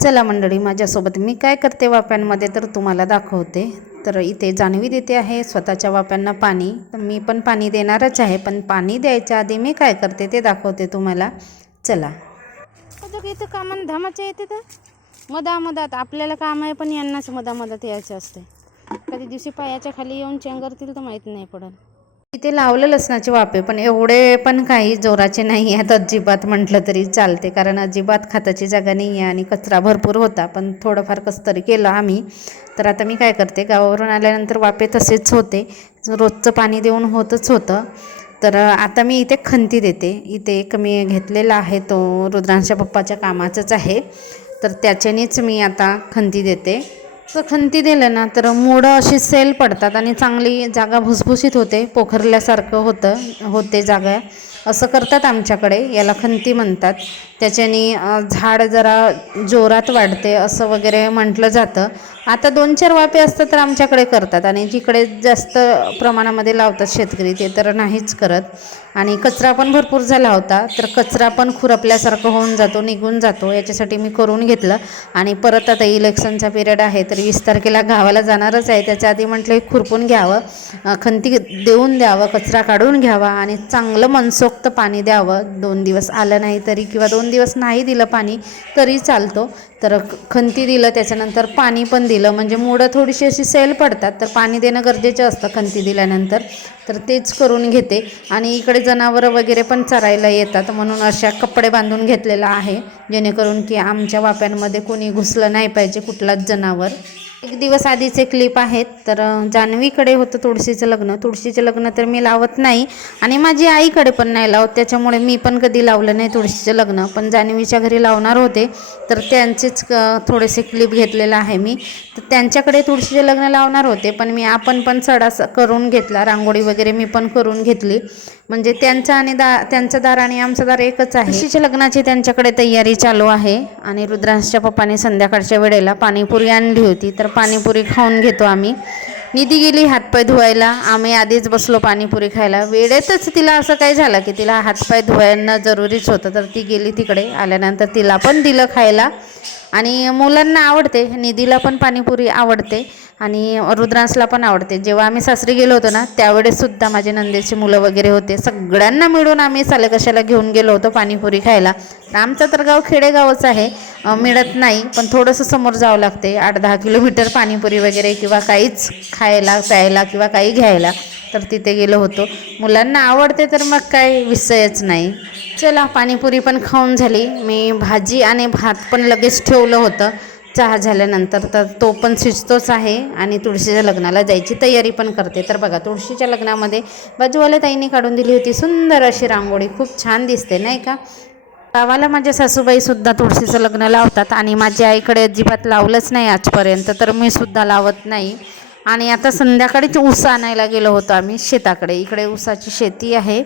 चला मंडळी माझ्यासोबत मी काय करते वाप्यांमध्ये तर तुम्हाला दाखवते. तर इथे जाणवी देते आहे स्वतःच्या वाप्यांना पाणी. तर मी पण पाणी देणारच आहे पण पाणी द्यायच्या आधी मी काय करते ते दाखवते तुम्हाला. चला. इथं कामान धामाच्या येते तर? मधामधात आपल्याला काम आहे पण यांनाच मधामधात यायचं असते कधी दिवशी पायाच्या खाली येऊन चेंगरतील तर माहीत नाही पडत. इथे लावलं लसणाचे वाफे पण एवढे पण काही जोराचे नाही आहेत. अजिबात म्हटलं तरी चालते कारण अजिबात खाताची जागा नाही आहे आणि कचरा भरपूर होता. पण थोडंफार कसं तरी केलं आम्ही. तर आता मी काय करते गावावरून आल्यानंतर वाफे तसेच होते. रोजचं पाणी देऊन होतच होतं. तर आता मी इथे खंती देते. इथे एक मी घेतलेला आहे तो रुद्रांच्या पप्पाच्या कामाचाच आहे. तर त्याच्यानेच मी आता खंती देते. खंती दिलं ना तर मोडं अशी सेल पडतात आणि चांगली जागा भुसभुशीत होते पोखरल्यासारखं होतं होते जागा. असं करतात आमच्याकडे याला खंती म्हणतात. त्याच्याने झाड जरा जोरात वाढते असं वगैरे म्हटलं जातं. आता दोन चार वापे असतात तर आमच्याकडे करतात आणि जिकडे जास्त प्रमाणामध्ये लावतात शेतकरी ते तर नाहीच करत. आणि कचरा पण भरपूर झाला होता तर कचरा पण खुरपल्यासारखं होऊन जातो निघून जातो याच्यासाठी मी करून घेतलं. आणि परत आता इलेक्शनचा पिरियड आहे तर वीस तारखेला गावाला जाणारच आहे. त्याच्या आधी म्हटलं हे खुरपून घ्यावं खंती देऊन द्यावं कचरा काढून घ्यावा आणि चांगलं मनसोक्त पाणी द्यावं. दोन दिवस आलं नाही तरी किंवा दोन दिवस नाही दिलं पाणी तरी चालतो. तर खंती दिलं त्याच्यानंतर पाणी पण दिलं. म्हणजे मुळं थोडीशी अशी सेल पडतात तर पाणी देणं गरजेचं असतं खंती दिल्यानंतर. तर तेच करून घेते. आणि इकडे जनावरं वगैरे पण चरायला येतात म्हणून अशा कपडे बांधून घेतलेला आहे जेणेकरून की आमच्या वाप्यांमध्ये कोणी घुसलं नाही पाहिजे कुठलाच जनावर. एक दिवस आधीचे क्लिप आहेत तर जान्हवीकडे होतं तुळशीचं लग्न. तुळशीचं लग्न तर मी लावत नाही आणि माझी आईकडे पण नाही लावत. त्याच्यामुळे मी पण कधी लावलं नाही तुळशीचं लग्न. पण जान्हवीच्या घरी लावणार होते तर त्यांचेच थोडेसे क्लिप घेतलेलं आहे मी. तर त्यांच्याकडे तुळशीचे लग्न लावणार होते पण मी आपण पण सडा स- करून घेतला. रांगोळी वगैरे मी पण करून घेतली. म्हणजे त्यांचं आणि दा त्यांचं दार आणि आमचं दार एकच आहे. तुळशीच्या लग्नाची त्यांच्याकडे तयारी चालू आहे आणि रुद्रांशच्या पप्पाने संध्याकाळच्या वेळेला पाणीपुरी आणली होती. तर पाणीपुरी खाऊन घेतो आम्ही. निधी गेली हातपाय धुवायला. आम्ही आधीच बसलो पाणीपुरी खायला. वेळेतच तिला असं काय झालं की तिला हातपाय धुवायला जरुरीच होतं. तर ती गेली तिकडे. आल्यानंतर तिला पण दिलं खायला. आणि मुलांना आवडते. निधीला पण पाणीपुरी आवडते. आणि रुद्रांसला पण आवडते. जेव्हा आम्ही सासरी गेलो होतो ना त्यावेळेससुद्धा माझे नंदेची मुलं वगैरे होते. सगळ्यांना मिळून आम्ही साले कशाला घेऊन गेलो होतो पाणीपुरी खायला. आमचं तर गाव खेडेगावच आहे. मिळत नाही पण थोडंसं समोर जावं लागते. आठ दहा किलोमीटर पाणीपुरी वगैरे किंवा काहीच खायला प्यायला किंवा काही घ्यायला तर तिथे गेलो होतो. मुलांना आवडते तर मग काय विषयच नाही. चला पाणीपुरी पण खाऊन झाली. मी भाजी आणि भात पण लगेच ठेवलं होतं. चहा झाल्यानंतर तर तो पण शिजतोच आहे आणि तुळशीच्या लग्नाला जायची तयारी पण करते. तर बघा तुळशीच्या लग्नामध्ये बाजूवाल्या ताईंनी काढून दिली होती सुंदर अशी रांगोळी. खूप छान दिसते नाही का? गावाला माझ्या सासूबाईसुद्धा तुळशीचं लग्न लावतात आणि माझ्या आईकडे अजिबात लावलंच नाही आजपर्यंत तर मी सुद्धा लावत नाही. आणि आता संध्याकाळीच ऊस आणायला गेलो होतो आम्ही शेताकडे. इकडे ऊसाची शेती आहे.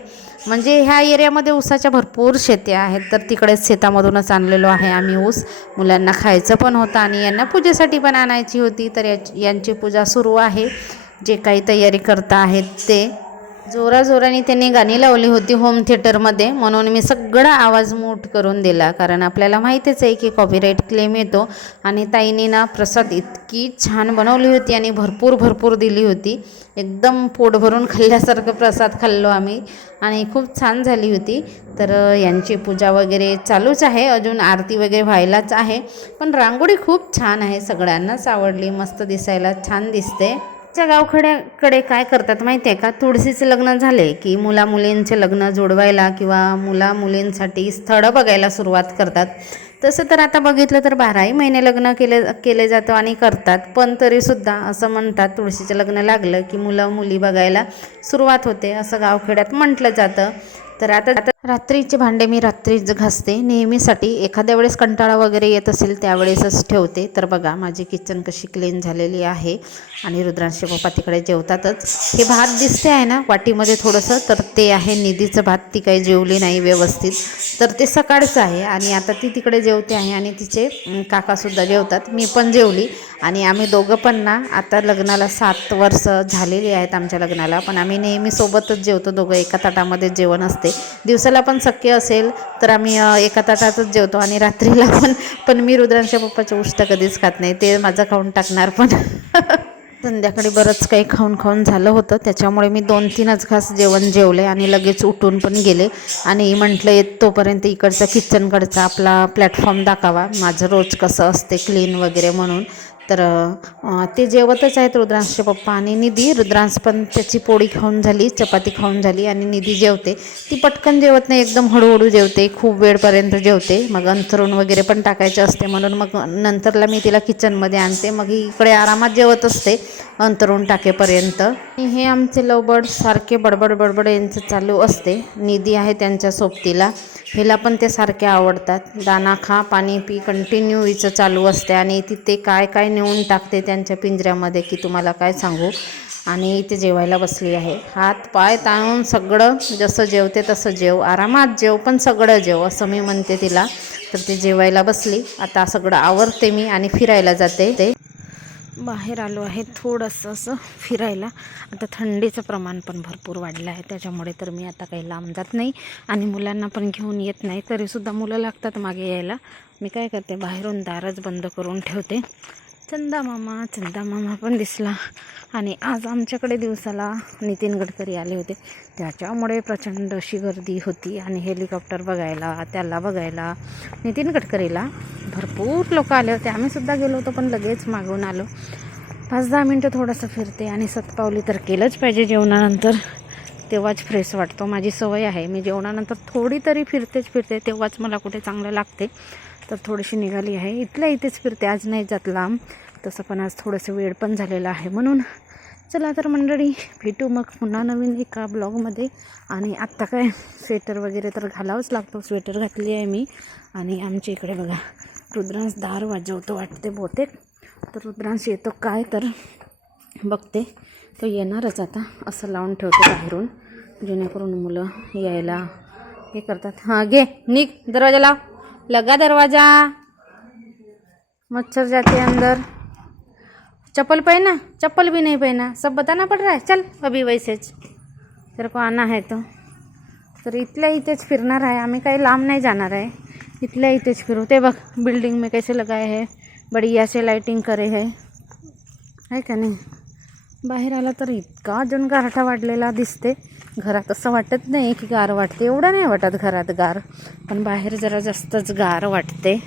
म्हणजे ह्या एरियामध्ये ऊसाच्या भरपूर शेत्या आहेत. तर तिकडेच शेतामधूनच आणलेलो आहे आम्ही ऊस. मुलांना खायचं पण होतं आणि यांना पूजेसाठी पण आणायची होती. तर याची यांची पूजा सुरू आहे. जे काही तयारी करता आहेत ते. जोराजोराने त्यांनी गाणी लावली होती होम थिएटरमध्ये म्हणून मी सगळा आवाज मूट करून दिला. कारण आपल्याला माहितीच आहे की कॉपीराईट क्लेम येतो. आणि ताईने ना प्रसाद इतकी छान बनवली होती आणि भरपूर भरपूर दिली होती. एकदम पोट भरून खाल्ल्यासारखं प्रसाद खाल्लो आम्ही. आणि खूप छान झाली होती. तर यांची पूजा वगैरे चालूच आहे. अजून आरती वगैरे व्हायलाच आहे. पण रांगोळी खूप छान आहे. सगळ्यांनाच आवडली. मस्त दिसायला छान दिसते. च्या गावखड्याकडे काय करतात माहिती आहे का? तुळशीचे लग्न झाले की मुला मुलींचे लग्न जोडवायला किंवा मुला मुलींसाठी स्थळं बघायला सुरुवात करतात. तसं तर आता बघितलं तर बाराही महिने लग्न केले केले जातं आणि करतात. पण तरीसुद्धा असं म्हणतात तुळशीचं लग्न लागलं की मुलं मुली बघायला सुरुवात होते असं गावखेड्यात म्हटलं जातं. तर आता रात्रीचे भांडे मी रात्रीच घासते. नेहमीसाठी एखाद्या वेळेस कंटाळा वगैरे येत असेल त्यावेळेसच ठेवते. तर बघा माझी किचन कशी क्लीन झालेली आहे आणि रुद्रांशे पप्पा तिकडे जेवतातच. हे भात दिसते आहे ना वाटीमध्ये थोडंसं तर ते आहे निधीचं भात. ती काही जेवली नाही व्यवस्थित. तर ते सकाळचं आहे आणि आता ती तिकडे जेवते आहे आणि तिचे काकासुद्धा जेवतात. मी पण जेवली आणि आम्ही दोघं पण ना आता लग्नाला सात वर्ष झालेली आहेत आमच्या लग्नाला. पण आम्ही नेहमी सोबतच जेवतो. दोघं एका ताटामध्ये जेवण असते. दिवसा दिवसाला पण शक्य असेल तर आम्ही एका ताटातच जेवतो आणि रात्रीला पण पण मी रुद्रांच्या पप्पाचे उष्ट कधीच खात नाही. ते माझं खाऊन टाकणार पण. संध्याकाळी बरंच काही खाऊन खाऊन झालं होतं. त्याच्यामुळे मी दोन तीनच घास जेवण जेवले आणि लगेच उठून पण गेले. आणि म्हटलं येत तोपर्यंत इकडचा किचनकडचा आपला प्लॅटफॉर्म दाखवा. माझं रोज कसं असते क्लीन वगैरे म्हणून. तर ते जेवतच आहेत रुद्रांशचे पप्पा आणि निधी. रुद्रांश पण त्याची पोळी खाऊन झाली चपाती खाऊन झाली आणि निधी जेवते. ती पटकन जेवत नाही एकदम हळूहळू जेवते खूप वेळपर्यंत जेवते. मग अंथरून वगैरे पण टाकायचे असते म्हणून मग नंतरला मी तिला किचनमध्ये आणते. मग इकडे आरामात जेवत असते. अंतरून टाकेपर्यंत. हे आमचे लवबर्ड सारखे बडबड बडबड यांचं चालू असते. निधी आहे त्यांच्या सोबतीला. हिला पण ते सारखे आवडतात. दाना खा पाणी पी कंटिन्यू हिचं चालू असते. आणि तिथे काय काय नेऊन टाकते त्यांच्या पिंजऱ्यामध्ये की तुम्हाला काय सांगू? आणि इथे जेवायला बसली आहे. हात पाय ताणून सगळं जसं जेवते तसं जेव. आरामात जेव पण सगळं जेव असं मी म्हणते तिला. तर ती जेवायला बसली. आता सगळं आवरते मी आणि फिरायला जाते. ते बाहेर आलो आहे थोडंसं असं फिरायला. आता थंडीचं प्रमाण पण भरपूर वाढलं आहे. त्याच्यामुळे तर मी आता काही लांब जात नाही आणि मुलांना पण घेऊन येत नाही. तरीसुद्धा मुलं लागतात मागे यायला. मी काय करते? बाहेरून दारच बंद करून ठेवते. चंदा मामा चंदा मामा पण दिसला. आणि आज आमच्याकडे दिवसाला नितीन गडकरी आले होते. त्याच्यामुळे प्रचंड अशी गर्दी होती आणि हेलिकॉप्टर बघायला त्याला बघायला नितीन गडकरीला भरपूर लोक आले होते. आम्हीसुद्धा गेलो होतो पण लगेच मागून आलो. पाच दहा मिनटं थोडंसं फिरते आणि सतपावली तर केलंच पाहिजे जेवणानंतर. तेव्हाच फ्रेश वाटतो. माझी सवय आहे. मी जेवणानंतर थोडी तरी फिरतेच फिरते तेव्हाच मला कुठे चांगलं लागते. तर थोडीशी निघाली आहे. इथल्या इथेच फिरते. आज नाही जात लांब. तसं पण आज थोडंसं वेळ पण झालेला आहे. म्हणून चला तर मंडळी भेटू मग पुन्हा नवीन एका ब्लॉगमध्ये. आणि आत्ता काय स्वेटर वगैरे तर घालावंच लागतो. स्वेटर घातली आहे मी. आणि आमच्या इकडे बघा रुद्रांश दार वाजवतो वाटते बहुतेक. तर रुद्रांश येतो काय तर बघते. तो येणारच आता. असं लावून ठेवतो बाहेरून. जेणेकरून मुलं यायला हे करतात. हां घे. निघ. दरवाजा लाव. लगा दरवाजा. मच्छर जाते अंदर. चप्पल पहना? चप्पल भी नहीं पहना. सब बताना पड़ रहा है? चल अभी वैसेच. तेरे को आना है तो. तर इथल्या इथेच फिरणार आहे. आम्ही काही लांब नाही जाणार आहे. इथल्या इथेच फिरू. ते बघ बिल्डिंग में कैसे लगाए है. बढ़िया से लाइटिंग करे है. आहे का नाही? बाहेर आला तर इतका अजून वाढलेला दिसते. घरात असं वाटत नाही की गार वाटते. एवढं नाही वाटत घरात गार. पण बाहेर जरा जास्तच गार वाटते.